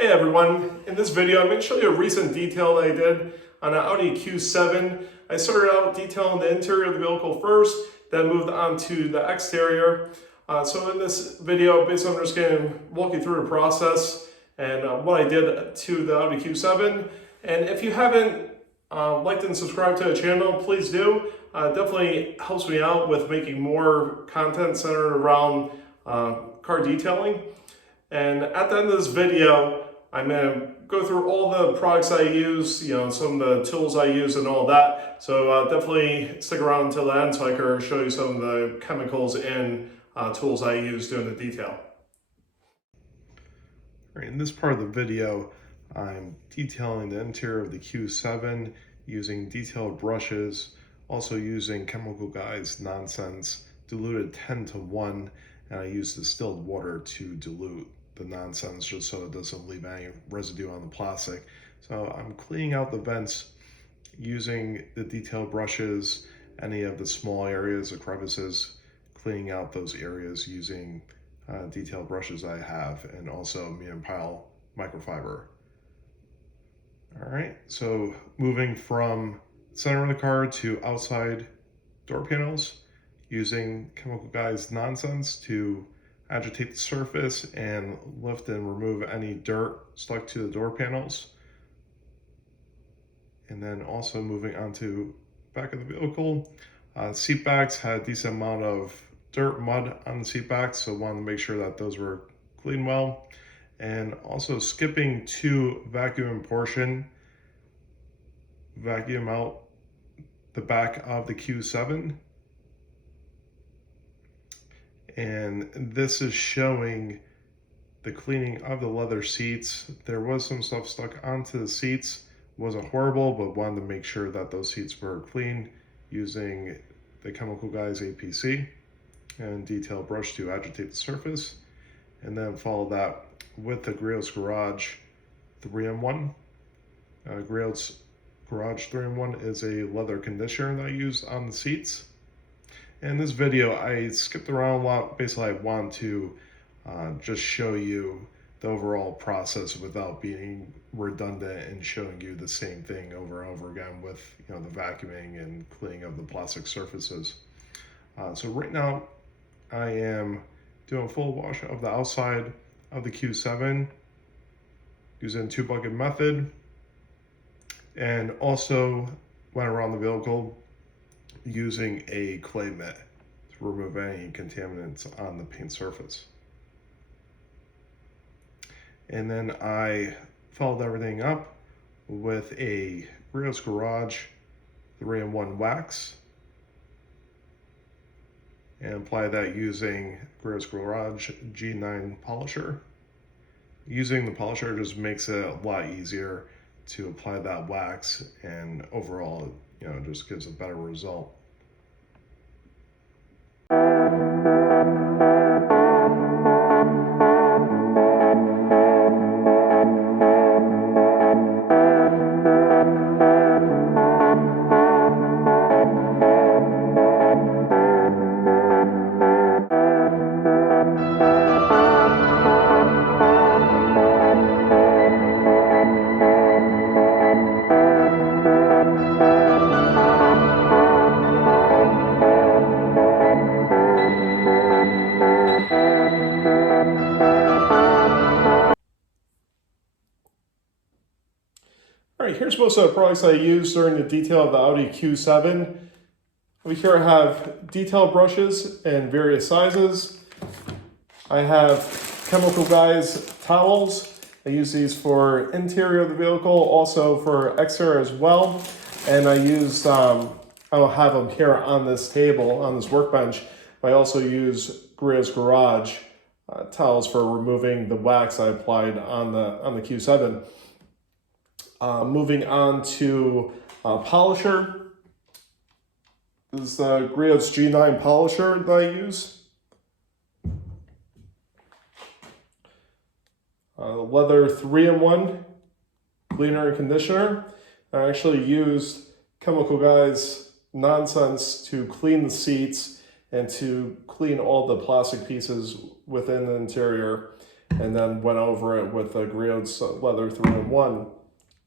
Hey everyone, in this video I'm going to show you a recent detail that I did on an Audi Q7. I started out detailing the interior of the vehicle first, then moved on to the exterior. So in this video, basically I'm just going to walk you through the process and what I did to the Audi Q7. And if you haven't liked and subscribed to the channel, please do. Definitely helps me out with making more content centered around car detailing. And at the end of this video, I'm going to go through all the products I use, some of the tools I use and all that. So definitely stick around until the end so I can show you some of the chemicals and tools I use doing the detail. All right, in this part of the video, I'm detailing the interior of the Q7 using detailed brushes, also using Chemical Guy's Nonsense, diluted 10:1, and I use distilled water to dilute the nonsense just so it doesn't leave any residue on the plastic. So I'm cleaning out the vents using the detailed brushes, any of the small areas or crevices, cleaning out those areas using detailed brushes I have, and also medium pile microfiber. All right, so moving from center of the car to outside door panels, using Chemical Guy's Nonsense to agitate the surface and lift and remove any dirt stuck to the door panels. And then also moving on to back of the vehicle. Seat backs had a decent amount of dirt, mud on the seat backs, so wanted to make sure that those were cleaned well. And also skipping to vacuum portion, vacuum out the back of the Q7. And this is showing the cleaning of the leather seats. There was some stuff stuck onto the seats. It wasn't horrible, but wanted to make sure that those seats were clean using the Chemical Guy's APC and detail brush to agitate the surface. And then follow that with the Griots Garage 3-in-1. Griots Garage 3-in-1 is a leather conditioner that I used on the seats. In this video, I skipped around a lot. Basically, I want to just show you the overall process without being redundant and showing you the same thing over and over again with the vacuuming and cleaning of the plastic surfaces. So right now, I am doing a full wash of the outside of the Q7 using 2-bucket method, and also went around the vehicle using a clay mitt to remove any contaminants on the paint surface. And then I followed everything up with a Griots Garage 3-in-1 wax and apply that using Griots Garage G9 polisher. Using the polisher just makes it a lot easier to apply that wax, and overall it just gives a better result. All right, here's most of the products I used during the detail of the Audi Q7. Over here I have detail brushes in various sizes. I have Chemical Guy's towels. I use these for interior of the vehicle, also for exterior as well. And I used, I don't have them here on this table, on this workbench, but I also use Griots Garage towels for removing the wax I applied on the Q7. Moving on to polisher. This is the Griots G9 polisher that I use. Leather 3-in-1 cleaner and conditioner. I actually used Chemical Guy's Nonsense to clean the seats and to clean all the plastic pieces within the interior. and then went over it with a Griots leather 3-in-1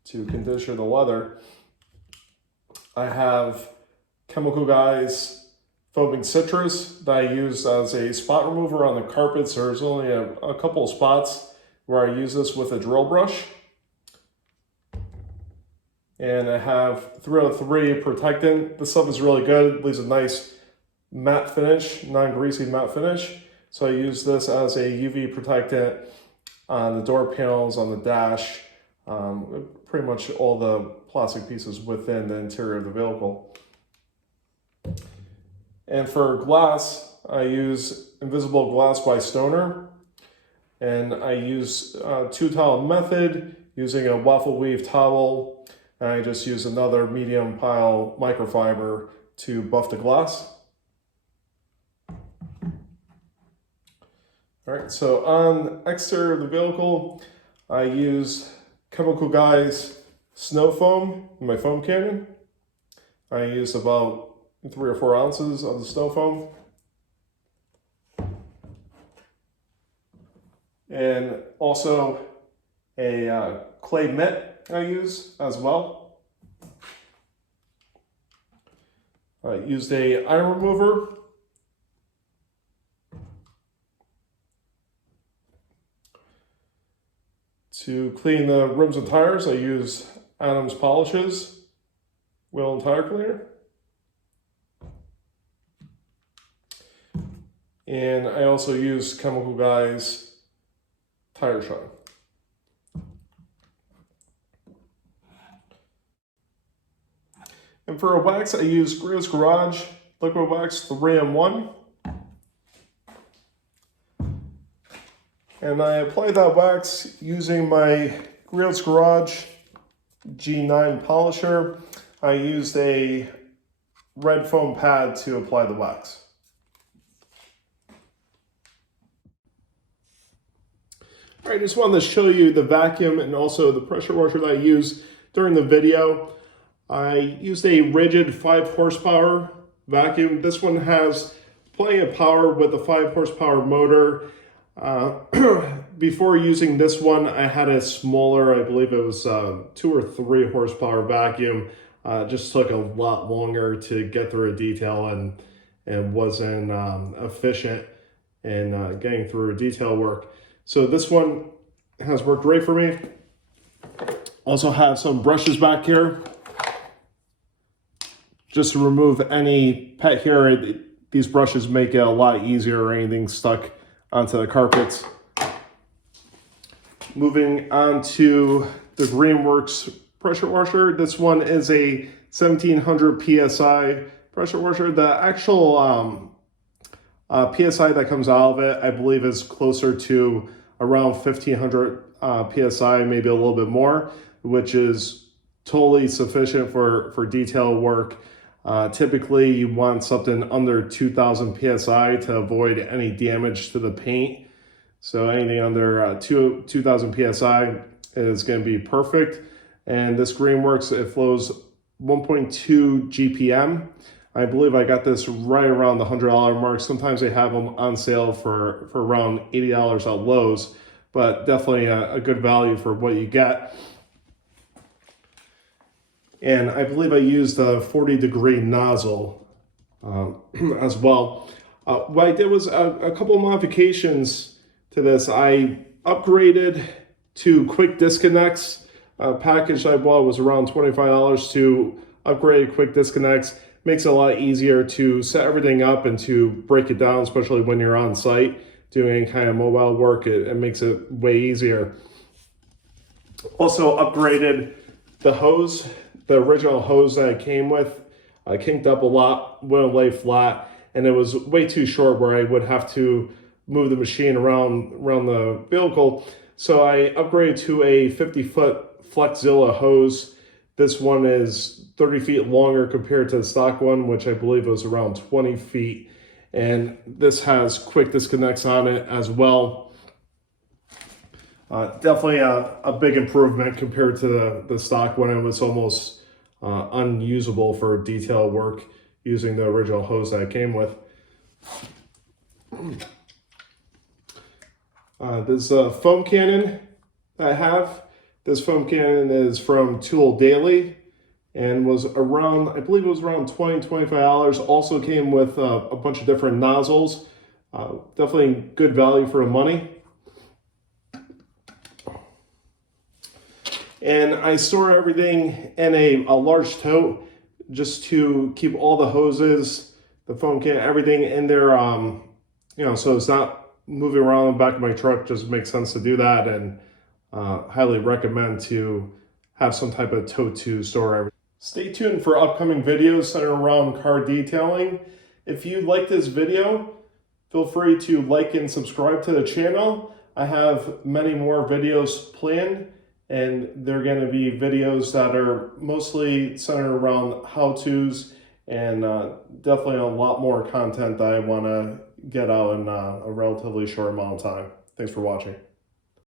to condition the leather. I have Chemical Guys foaming citrus that I use as a spot remover on the carpets. There's only a couple of spots where I use this with a drill brush. And I have 303 protectant. This stuff is really good. It leaves a nice matte finish, non-greasy matte finish. So I use this as a UV protectant on the door panels, on the dash, pretty much all the plastic pieces within the interior of the vehicle. And for glass, I use Invisible Glass by Stoner. And I use two-towel method using a waffle weave towel. And I just use another medium pile microfiber to buff the glass. All right, so on the exterior of the vehicle, I use Chemical Guys snow foam in my foam cannon. I use about 3 or 4 ounces of the snow foam. And also a clay mitt I use as well. I used a iron remover. To clean the rims and tires, I use Adams Polishes wheel and tire cleaner. And I also use Chemical Guys Tire Shine. And for a wax, I use Griots Garage Liquid Wax 3-in-1. And I apply that wax using my Griots Garage G9 polisher. I used a red foam pad to apply the wax. All right, I just wanted to show you the vacuum and also the pressure washer that I used during the video. I used a rigid 5 horsepower vacuum. This one has plenty of power with a 5 horsepower motor. Before using this one, I had a smaller, I believe it was 2 or 3 horsepower vacuum. Just took a lot longer to get through a detail and wasn't efficient in getting through detail work. So this one has worked great for me. Also have some brushes back here just to remove any pet hair. These brushes make it a lot easier or anything stuck onto the carpets. Moving on to the Greenworks pressure washer. This one is a 1700 PSI pressure washer. The actual PSI that comes out of it, I believe, is closer to around 1500 PSI, maybe a little bit more, which is totally sufficient for detail work. Typically, you want something under 2000 PSI to avoid any damage to the paint. So anything under 2000 PSI is going to be perfect. And this Greenworks, it flows 1.2 GPM. I believe I got this right around the $100 mark. Sometimes they have them on sale for around $80 at Lowe's, but definitely a good value for what you get. And I believe I used a 40-degree nozzle as well. What I did was a couple of modifications to this. I upgraded to quick disconnects. A package I bought was around $25 to upgrade quick disconnects. Makes it a lot easier to set everything up and to break it down, especially when you're on site doing any kind of mobile work. It makes it way easier. Also upgraded the hose. The original hose that I came with, I kinked up a lot, wouldn't lay flat, and it was way too short where I would have to move the machine around the vehicle. So I upgraded to a 50-foot Flexzilla hose. This one is 30 feet longer compared to the stock one, which I believe was around 20 feet. And this has quick disconnects on it as well. Definitely a big improvement compared to the stock one. It was almost unusable for detail work using the original hose that I came with. This foam cannon I have. This foam cannon is from Tool Daily and was around, I believe it was around $20, $25. Also came with a bunch of different nozzles. Definitely good value for the money. And I store everything in a large tote just to keep all the hoses, the foam can, everything in there, so it's not moving around in the back of my truck. Just makes sense to do that, and highly recommend to have some type of tote to store everything. Stay tuned for upcoming videos centered around car detailing. If you like this video, feel free to like and subscribe to the channel. I have many more videos planned, and they're going to be videos that are mostly centered around how-tos, and definitely a lot more content that I want to get out in a relatively short amount of time. Thanks for watching.